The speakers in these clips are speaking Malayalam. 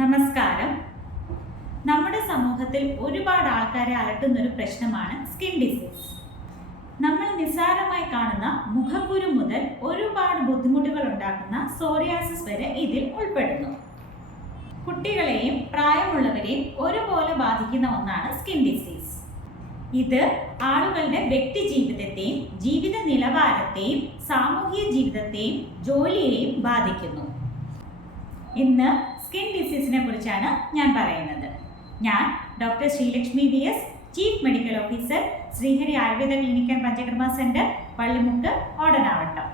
നമസ്കാരം. നമ്മുടെ സമൂഹത്തിൽ ഒരുപാട് ആൾക്കാരെ അലട്ടുന്ന ഒരു പ്രശ്നമാണ് സ്കിൻ ഡിസീസ്. നമ്മൾ നിസ്സാരമായി കാണുന്ന മുഖക്കുരു മുതൽ ഒരുപാട് ബുദ്ധിമുട്ടുകൾ ഉണ്ടാക്കുന്ന സോറിയാസിസ് വരെ ഇതിൽ ഉൾപ്പെടുന്നു. കുട്ടികളെയും പ്രായമുള്ളവരെയും ഒരുപോലെ ബാധിക്കുന്ന ഒന്നാണ് സ്കിൻ ഡിസീസ്. ഇത് ആളുകളുടെ വ്യക്തി ജീവിതത്തെയും ജീവിത നിലവാരത്തെയും സാമൂഹിക ജീവിതത്തെയും ജോലിയെയും ബാധിക്കുന്നു. ഇന്ന് സ്കിൻ ഡിസീസിനെ കുറിച്ചാണ് ഞാൻ പറയുന്നത്. ഞാൻ doctor Sreelakshmi VS, chief medical officer, Srihari Ayurveda clinic and Panchakarma centre, Pallimukku, Odanavattom.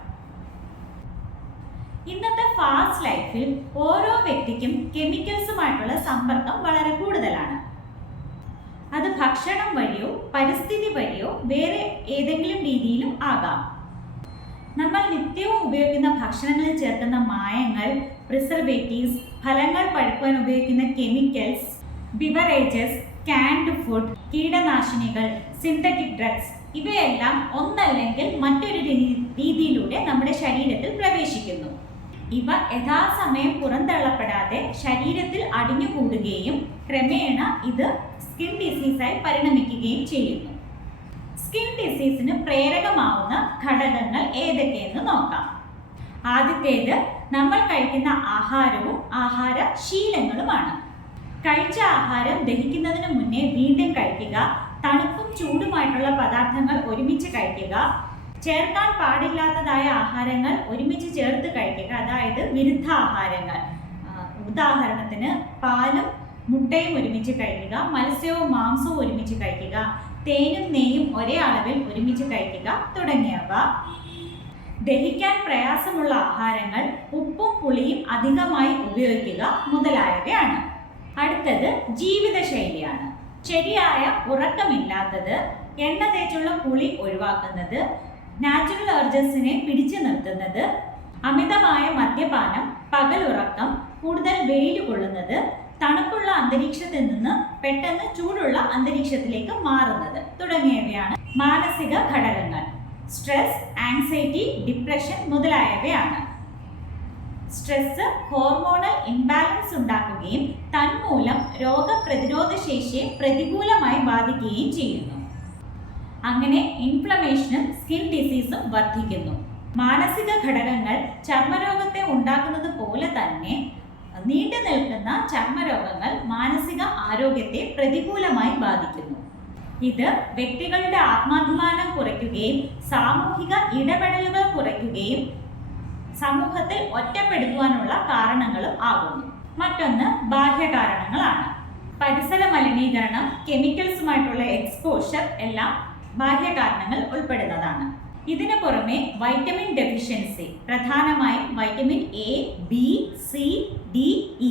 ഇന്നത്തെ ഫാസ്റ്റ് ലൈഫിൽ ഓരോ വ്യക്തിക്കും കെമിക്കൽസുമായിട്ടുള്ള സമ്പർക്കം വളരെ കൂടുതലാണ്. അത് ഭക്ഷണം വഴിയോ പരിസ്ഥിതി വഴിയോ വേറെ ഏതെങ്കിലും രീതിയിലും ആകാം. നമ്മൾ നിത്യവും ഉപയോഗിക്കുന്ന ഭക്ഷണങ്ങളിൽ ചേർക്കുന്ന മായങ്ങൾ, പ്രിസർവേറ്റീവ്സ്, ഫലങ്ങൾ പഴുക്കുവാൻ ഉപയോഗിക്കുന്ന കെമിക്കൽസ്, ബിവറേജസ്, കാൻഡ് ഫുഡ്, കീടനാശിനികൾ, സിന്തറ്റിക് ഡ്രഗ്സ് ഇവയെല്ലാം ഒന്നല്ലെങ്കിൽ മറ്റൊരു രീതിയിലൂടെ നമ്മുടെ ശരീരത്തിൽ പ്രവേശിക്കുന്നു. ഇവ യഥാസമയം പുറന്തള്ളപ്പെടാതെ ശരീരത്തിൽ അടിഞ്ഞുകൂടുകയും ക്രമേണ ഇത് സ്കിൻ ഡിസീസായി പരിണമിക്കുകയും ചെയ്യുന്നു. സ്കിൻ ഡിസീസിന് പ്രേരകമാവുന്ന ഘടകങ്ങൾ ഏതൊക്കെയെന്ന് നോക്കാം. ആദ്യത്തേത് നമ്മൾ കഴിക്കുന്ന ആഹാരവും ആഹാര ശീലങ്ങളുമാണ്. കഴിച്ച ആഹാരം ദഹിക്കുന്നതിന് മുന്നേ വീണ്ടും കഴിക്കുക, തണുപ്പും ചൂടുമായിട്ടുള്ള പദാർത്ഥങ്ങൾ ഒരുമിച്ച് കഴിക്കുക, ചേർക്കാൻ പാടില്ലാത്തതായ ആഹാരങ്ങൾ ഒരുമിച്ച് ചേർത്ത് കഴിക്കുക, അതായത് വിരുദ്ധ ആഹാരങ്ങൾ. ഉദാഹരണത്തിന് പാലും മുട്ടയും ഒരുമിച്ച് കഴിക്കുക, മത്സ്യവും മാംസവും ഒരുമിച്ച് കഴിക്കുക, തേനും നെയ്യും ഒരേ അളവിൽ ഒരുമിച്ച് കഴിക്കുക തുടങ്ങിയവ. ദഹിക്കാൻ പ്രയാസമുള്ള ആഹാരങ്ങൾ, ഉപ്പും പുളിയും അധികമായി ഉപയോഗിക്കുക മുതലായവയാണ്. അടുത്തത് ജീവിതശൈലിയാണ്. ശരിയായ ഉറക്കമില്ലാത്തത്, എണ്ണ തേച്ചുള്ള കുളി ഒഴിവാക്കുന്നത്, നാച്ചുറൽ അർജൻസിനെ പിടിച്ചു നിർത്തുന്നത്, അമിതമായ മദ്യപാനം, പകലുറക്കം, കൂടുതൽ വെയിൽ കൊള്ളുന്നത്, തണുപ്പുള്ള അന്തരീക്ഷത്തിൽ നിന്ന് പെട്ടെന്ന് ചൂടുള്ള അന്തരീക്ഷത്തിലേക്ക് മാറുന്നത് തുടങ്ങിയവയാണ് മാനസിക ഘടകങ്ങൾ. സ്ട്രെസ്, ആങ്സൈറ്റി, ഡിപ്രഷൻ മുതലായവയാണ്. സ്ട്രെസ് ഹോർമോണൽ ഇംബാലൻസ് ഉണ്ടാക്കുകയും തന്മൂലം രോഗപ്രതിരോധ ശേഷിയെ പ്രതികൂലമായി ബാധിക്കുകയും ചെയ്യുന്നു. അങ്ങനെ ഇൻഫ്ലമേഷനും സ്കിൻ ഡിസീസും വർദ്ധിക്കുന്നു. മാനസിക ഘടകങ്ങൾ ചർമ്മരോഗത്തെ ഉണ്ടാക്കുന്നത് പോലെ തന്നെ നീണ്ടു നിൽക്കുന്ന ചർമ്മരോഗങ്ങൾ മാനസിക ആരോഗ്യത്തെ പ്രതികൂലമായി ബാധിക്കുന്നു. ഇത് വ്യക്തികളുടെ ആത്മാഭിമാനം കുറയ്ക്കുകയും സാമൂഹിക ഇടപെടലുകൾ കുറയ്ക്കുകയും സമൂഹത്തിൽ ഒറ്റപ്പെടുത്തുവാനുള്ള കാരണങ്ങളും ആകുന്നു. മറ്റൊന്ന് ബാഹ്യ കാരണങ്ങളാണ്. പരിസര മലിനീകരണം, കെമിക്കൽസുമായിട്ടുള്ള എക്സ്പോഷർ എല്ലാം ബാഹ്യ കാരണങ്ങൾ ഉൾപ്പെടുന്നതാണ്. ഇതിനു പുറമെ വൈറ്റമിൻ ഡെഫിഷ്യൻസി, പ്രധാനമായും vitamin A, B, C, D, E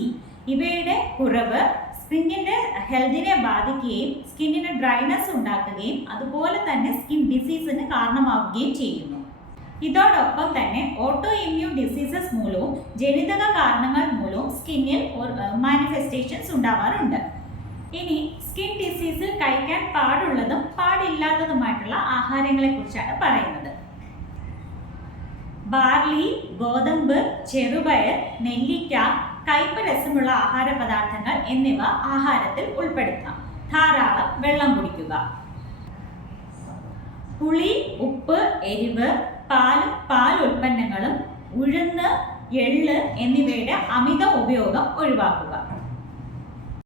ഇവയുടെ കുറവ് സ്കിന്നിന്റെ ഹെൽത്തിനെ ബാധിക്കുകയും സ്കിന്നിന് ഡ്രൈനെസ് ഉണ്ടാക്കുകയും അതുപോലെ തന്നെ സ്കിൻ ഡിസീസിന് കാരണമാവുകയും ചെയ്യുന്നു. ഇതോടൊപ്പം തന്നെ ഓട്ടോ ഇമ്മ്യൂൺ ഡിസീസസ് മൂലവും ജനിതക കാരണങ്ങൾ മൂലവും സ്കിന്നിൽ മാനിഫെസ്റ്റേഷൻസ് ഉണ്ടാവാറുണ്ട്. ഇനി സ്കിൻ ഡിസീസിൽ കഴിക്കാൻ പാടുള്ളതും പാടില്ലാത്തതുമായിട്ടുള്ള ആഹാരങ്ങളെ കുറിച്ചാണ് പറയുന്നത്. ബാർലി, ഗോതമ്പ്, ചെറുപയർ, നെല്ലിക്ക, കയ്പ് രസമുള്ള ആഹാര പദാർത്ഥങ്ങൾ എന്നിവ ആഹാരത്തിൽ ഉൾപ്പെടുത്താം. ധാരാളം വെള്ളം കുടിക്കുക. പുളി, ഉപ്പ്, എരിവ്, പാലും പാൽ ഉൽപ്പന്നങ്ങളും, ഉഴുന്ന്, എള്ള് എന്നിവയുടെ അമിത ഉപയോഗം ഒഴിവാക്കുക.